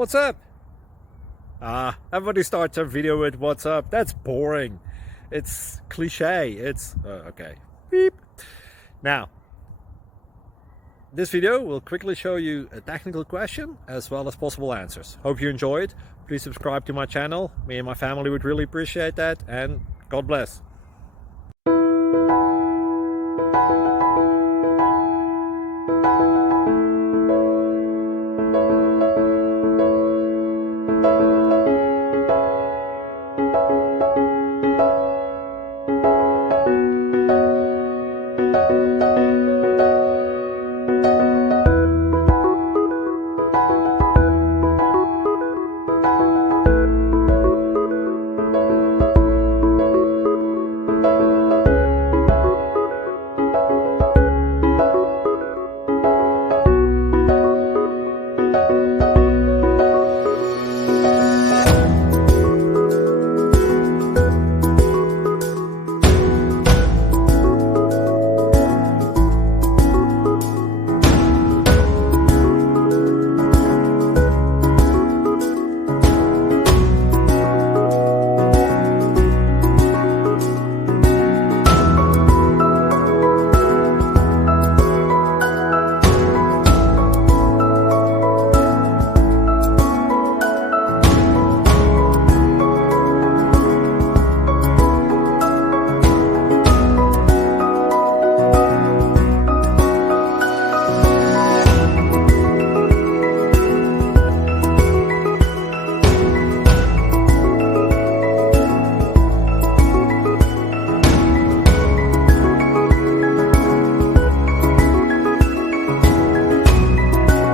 What's up? Everybody starts a video with what's up. That's boring. It's cliche. It's okay. Beep. Now, this video will quickly show you a technical question as well as possible answers. Hope you enjoyed. Please subscribe to my channel. Me and my family would really appreciate that, and God bless.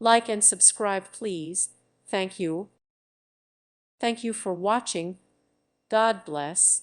Like and subscribe, please. Thank you. Thank you for watching. God bless.